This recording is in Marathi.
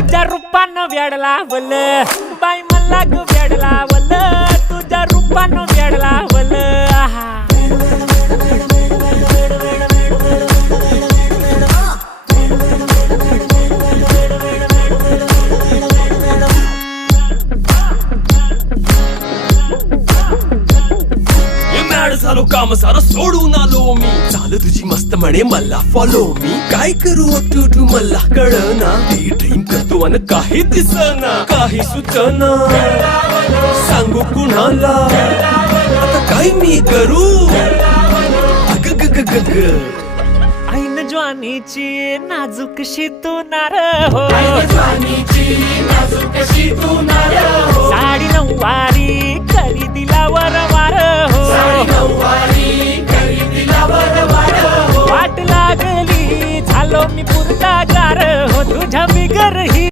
तुझ्या रूपानं वेड लावल बाई मला ग वेड लावल तुझ्या रूपानं वेड लावल झालो काम सारं सोडून आलो मी चाल तुझी मस्त म्हणे मला फॉलो मी काय करू टू मला कळना ती ड्रीम करतो आणि काही दिसना काही सुचना सांगू कुणाला आता काय मी करू अग ग ग ग ग ऐन ज्वानीची नाजूकशी तू नार हो साडी नऊवारी करी दिला वरवार हो वाट लागली झालो मी पुरता गार हो तुझ्या बिगर ही